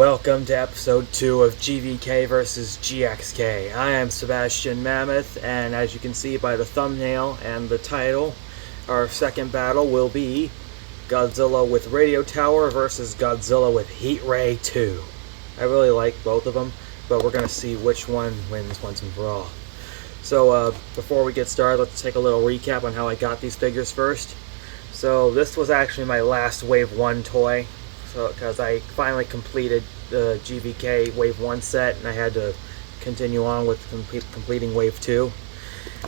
Welcome to episode 2 of GVK vs GXK. I am Sebastian Mammoth, and as you can see by the thumbnail and the title, our second battle will be Godzilla with Radio Tower versus Godzilla with Heat Ray 2. I really like both of them, but we're going to see which one wins once and for all. So before we get started, let's take a little recap on how I got these figures first. So this was actually my last Wave 1 toy, because I finally completed the GVK Wave 1 set, and I had to continue on with completing Wave 2.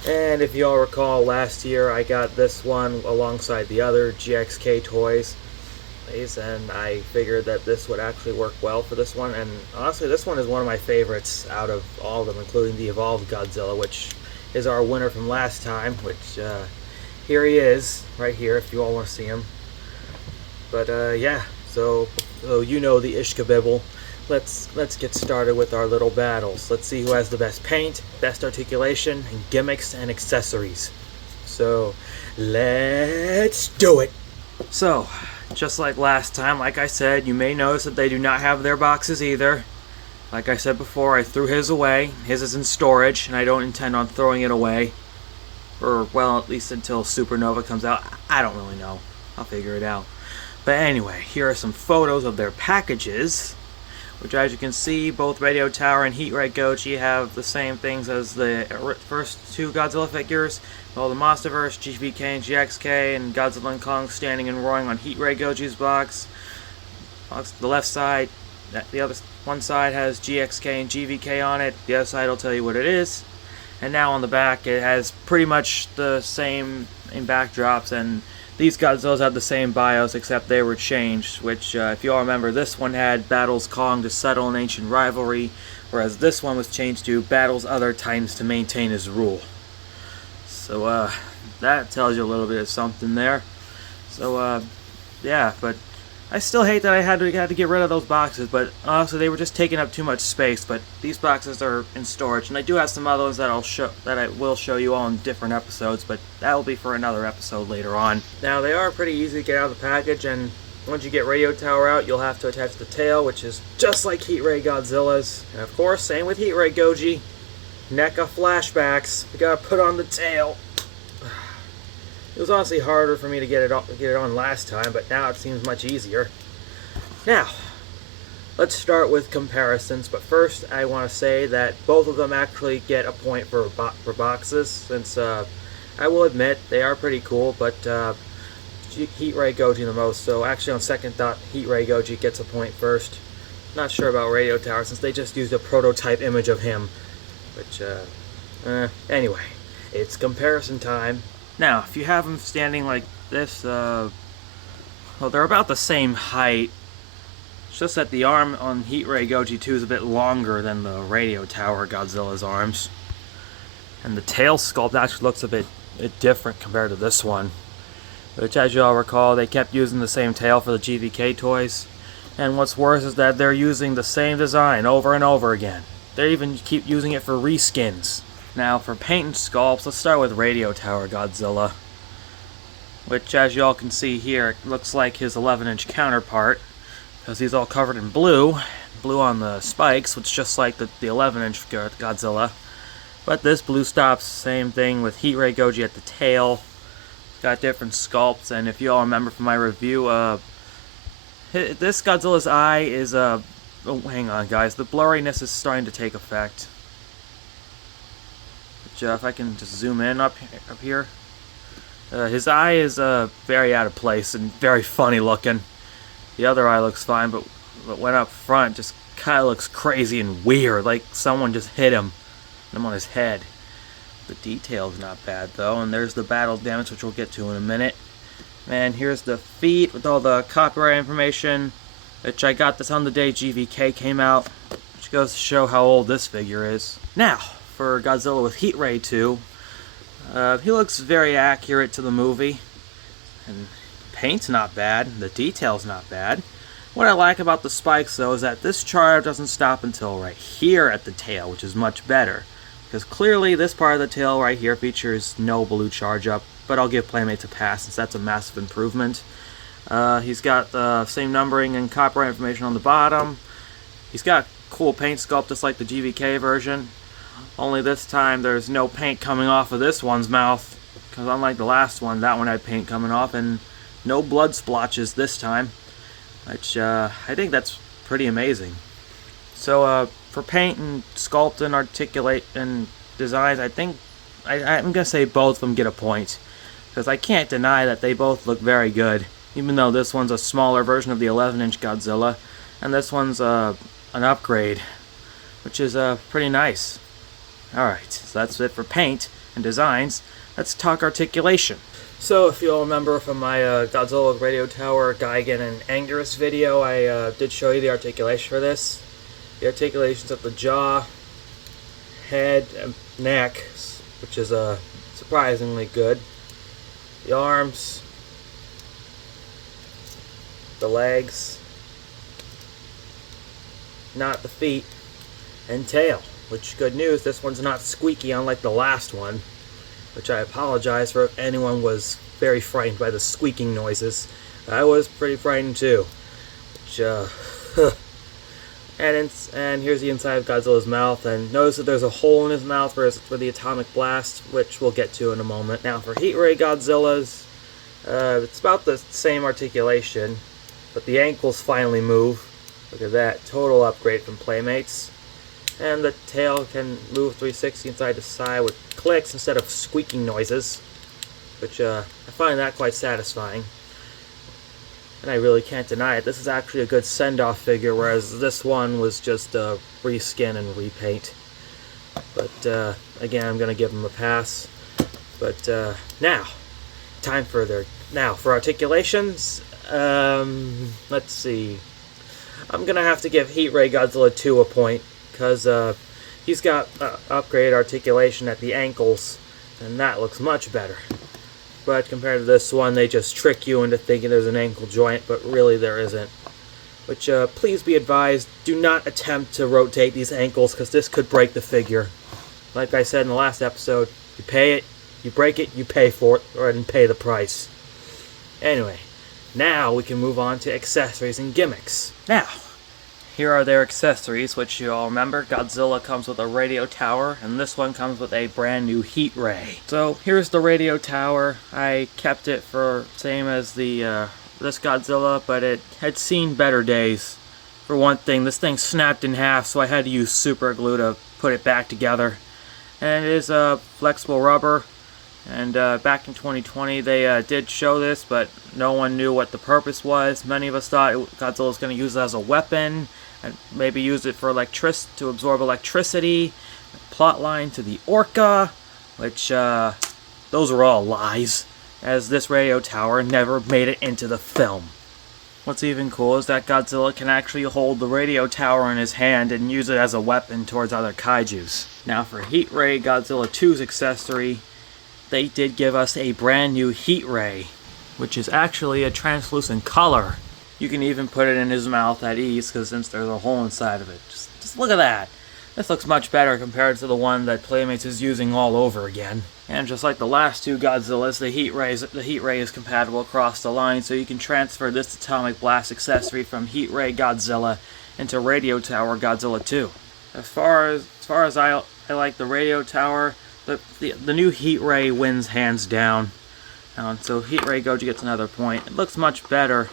And if you all recall, last year I got this one alongside the other GXK toys, and I figured that this would actually work well for this one. And honestly, this one is one of my favorites out of all of them, including the Evolved Godzilla, which is our winner from last time, which here he is, right here, if you all want to see him. But yeah, so you know the ishkabibble. Let's get started with our little battles. Let's see who has the best paint, best articulation, and gimmicks and accessories. So let's do it. So just like last time, like I said, you may notice that they do not have their boxes either. Like I said before, I threw his away. His is in storage, and I don't intend on throwing it away. Or, well, at least until Supernova comes out. I don't really know. I'll figure it out. But anyway, here are some photos of their packages, which, as you can see, both Radio Tower and Heat Ray Goji have the same things as the first two Godzilla figures. All the Monsterverse, GVK and GXK, and Godzilla and Kong standing and roaring on Heat Ray Goji's box. The left side, the other one side has GXK and GVK on it. The other side will tell you what it is. And now on the back, it has pretty much the same in backdrops, and these Godzillas have the same bios, except they were changed, which, if you all remember, this one had battles Kong to settle an ancient rivalry, whereas this one was changed to battles other titans to maintain his rule. So, that tells you a little bit of something there. So, yeah, but I still hate that I had to get rid of those boxes, but honestly, they were just taking up too much space. But these boxes are in storage, and I do have some other ones that I will show you all in different episodes, but that will be for another episode later on. Now, they are pretty easy to get out of the package, and once you get Radio Tower out, you'll have to attach the tail, which is just like Heat Ray Godzilla's. And of course, same with Heat Ray Goji. NECA flashbacks. We gotta put on the tail. It was honestly harder for me to get it on last time, but now it seems much easier. Now, let's start with comparisons, but first I want to say that both of them actually get a point for boxes, since I will admit they are pretty cool, but Heat Ray Goji the most, so actually on second thought, Heat Ray Goji gets a point first. Not sure about Radio Tower, since they just used a prototype image of him, which, anyway, it's comparison time. Now, if you have them standing like this, well, they're about the same height. It's just that the arm on Heat Ray Goji 2 is a bit longer than the Radio Tower Godzilla's arms. And the tail sculpt actually looks a bit different compared to this one. Which, as you all recall, they kept using the same tail for the GVK toys. And what's worse is that they're using the same design over and over again. They even keep using it for reskins. Now, for paint and sculpts, let's start with Radio Tower Godzilla, which, as you all can see here, it looks like his 11-inch counterpart, because he's all covered in blue on the spikes, which is just like the 11-inch Godzilla. But this blue stops, same thing with Heat Ray Goji at the tail. It's got different sculpts, and if you all remember from my review, this Godzilla's eye is, oh, hang on guys, the blurriness is starting to take effect. If I can just zoom in up here. His eye is very out of place and very funny looking. The other eye looks fine, but what went up front just kind of looks crazy and weird, like someone just hit him on his head. The detail's not bad though, and there's the battle damage, which we'll get to in a minute. And here's the feet with all the copyright information, which I got this on the day GVK came out, which goes to show how old this figure is. Now, for Godzilla with Heat Ray 2, he looks very accurate to the movie, and the paint's not bad, the detail's not bad. What I like about the spikes though is that this charge doesn't stop until right here at the tail, which is much better, because clearly this part of the tail right here features no blue charge up, but I'll give Playmates a pass since that's a massive improvement. He's got the same numbering and copyright information on the bottom, He's got a cool paint sculpt just like the GVK version, only this time there's no paint coming off of this one's mouth, because unlike the last one, that one had paint coming off, and no blood splotches this time, which I think that's pretty amazing. So for paint and sculpt and articulate and designs, I think I'm going to say both of them get a point, because I can't deny that they both look very good, even though this one's a smaller version of the 11-inch Godzilla, and this one's an upgrade, which is pretty nice. Alright, so that's it for paint and designs. Let's talk articulation. So if you'll remember from my Godzilla Radio Tower, Gigan, and Anguirus video, I did show you the articulation for this. The articulations of the jaw, head, and neck, which is surprisingly good. The arms, the legs, not the feet, and tail. Which, good news, this one's not squeaky unlike the last one, which I apologize for if anyone was very frightened by the squeaking noises. I was pretty frightened too. Which, and here's the inside of Godzilla's mouth, and notice that there's a hole in his mouth for the atomic blast, which we'll get to in a moment. Now for Heat Ray Godzilla's, it's about the same articulation, but the ankles finally move. Look at that, total upgrade from Playmates. And the tail can move 360 inside to side with clicks instead of squeaking noises, which I find that quite satisfying. And I really can't deny it. This is actually a good send-off figure, whereas this one was just reskin and repaint. But again, I'm going to give him a pass. But now for articulations. Let's see. I'm going to have to give Heat Ray Godzilla 2 a point, because he's got upgraded articulation at the ankles, and that looks much better. But compared to this one, they just trick you into thinking there's an ankle joint, but really there isn't. Which, please be advised, do not attempt to rotate these ankles, because this could break the figure. Like I said in the last episode, you pay it, you break it, you pay for it, and pay the price. Anyway, now we can move on to accessories and gimmicks. Now, here are their accessories, which you all remember. Godzilla comes with a radio tower, and this one comes with a brand new Heat Ray. So here's the radio tower. I kept it for same as the this Godzilla, but it had seen better days. For one thing, this thing snapped in half, so I had to use super glue to put it back together. And it is flexible rubber. And back in 2020, they did show this, but no one knew what the purpose was. Many of us thought Godzilla was going to use it as a weapon, and maybe use it for to absorb electricity, plotline to the Orca, which those are all lies, as this radio tower never made it into the film. What's even cool is that Godzilla can actually hold the radio tower in his hand and use it as a weapon towards other kaijus. Now for Heat Ray Godzilla 2's accessory, they did give us a brand new Heat Ray, which is actually a translucent color. You can even put it in his mouth at ease, because since there's a hole inside of it. Just look at that. This looks much better compared to the one that Playmates is using all over again. And just like the last two Godzillas, the Heat Ray is compatible across the line, so you can transfer this Atomic Blast accessory from Heat Ray Godzilla into Radio Tower Godzilla 2. As far as I like the Radio Tower, the new Heat Ray wins hands down. So Heat Ray Goji gets another point. It looks much better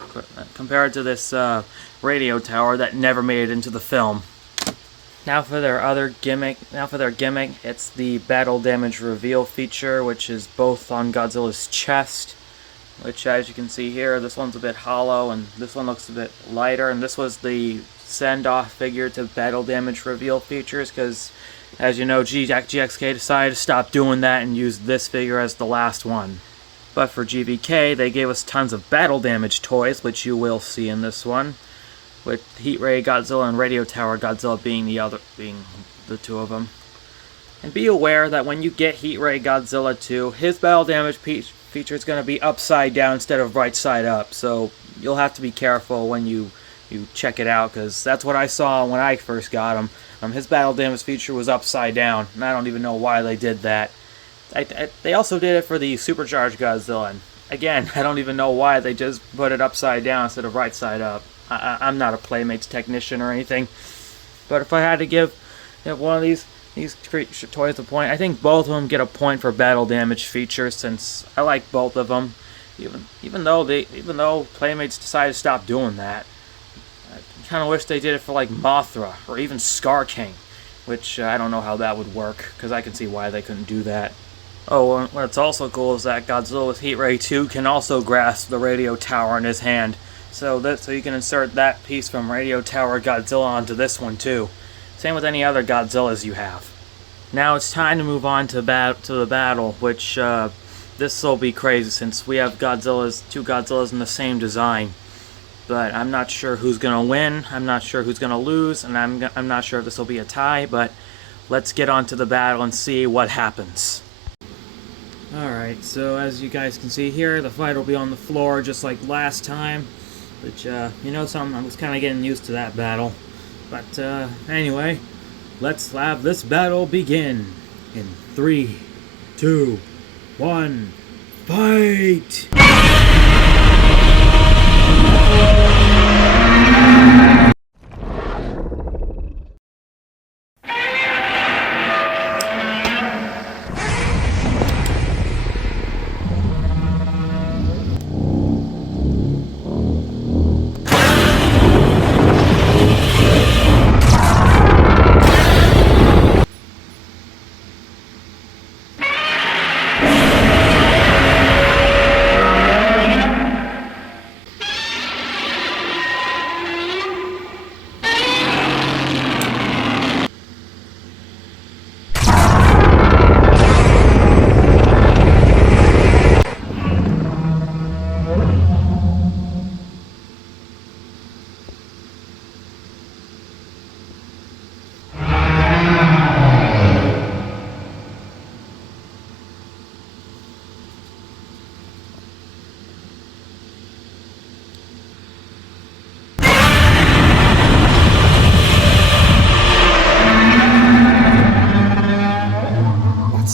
compared to this radio tower that never made it into the film. Now for their gimmick, it's the battle damage reveal feature, which is both on Godzilla's chest, which as you can see here, this one's a bit hollow and this one looks a bit lighter, and this was the send-off figure to battle damage reveal features, because as you know, GXK decided to stop doing that and use this figure as the last one. But for GVK, they gave us tons of battle damage toys, which you will see in this one, with Heat Ray Godzilla and Radio Tower Godzilla being the two of them. And be aware that when you get Heat Ray Godzilla 2, his battle damage feature is going to be upside down instead of right side up, so you'll have to be careful when you check it out, because that's what I saw when I first got him. His battle damage feature was upside down, and I don't even know why they did that. They also did it for the Supercharged Godzilla, and again, I don't even know why they just put it upside down instead of right side up. I'm not a Playmates technician or anything, But if I had to give one of these toys a point, I think both of them get a point for battle damage feature, since I like both of them. Even though Playmates decided to stop doing that. I kind of wish they did it for like Mothra or even Scar King, which I don't know how that would work, because I can see why they couldn't do that. Oh, what's also cool is that Godzilla with Heat Ray 2 can also grasp the radio tower in his hand, so you can insert that piece from Radio Tower Godzilla onto this one too. Same with any other Godzillas you have. Now it's time to move on to the battle, which this will be crazy since we have two Godzillas in the same design. But I'm not sure who's gonna win. I'm not sure who's gonna lose, and I'm not sure if this will be a tie. But let's get on to the battle and see what happens. Alright, so as you guys can see here, the fight will be on the floor just like last time. Which, you know something, I was kind of getting used to that battle. But, anyway, let's have this battle begin. In 3, 2, 1, fight!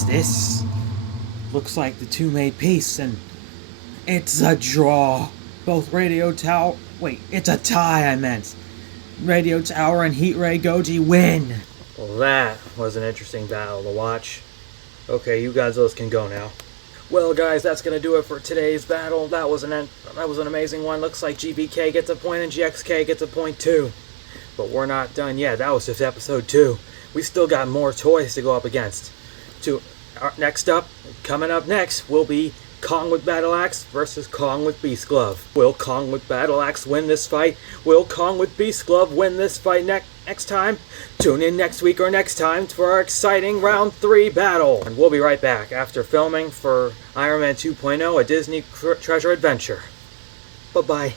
This looks like the two made peace, and it's a draw. Both Radio Tower... Wait, it's a tie, I meant. Radio Tower and Heat Ray Goji win. Well, that was an interesting battle to watch. Okay, you Godzillas can go now. Well, guys, that's gonna do it for today's battle. That was an amazing one. Looks like GVK gets a point and GXK gets a point too. But we're not done yet. That was just episode 2. We still got more toys to go up against. Coming up next will be Kong with Battle Axe versus Kong with Beast Glove. Will Kong with Battle Axe win this fight? Will Kong with Beast Glove win this fight next time? Tune in next week or next time for our exciting Round 3 battle. And we'll be right back after filming for Iron Man 2.0, a Disney Treasure Adventure. Bye-bye.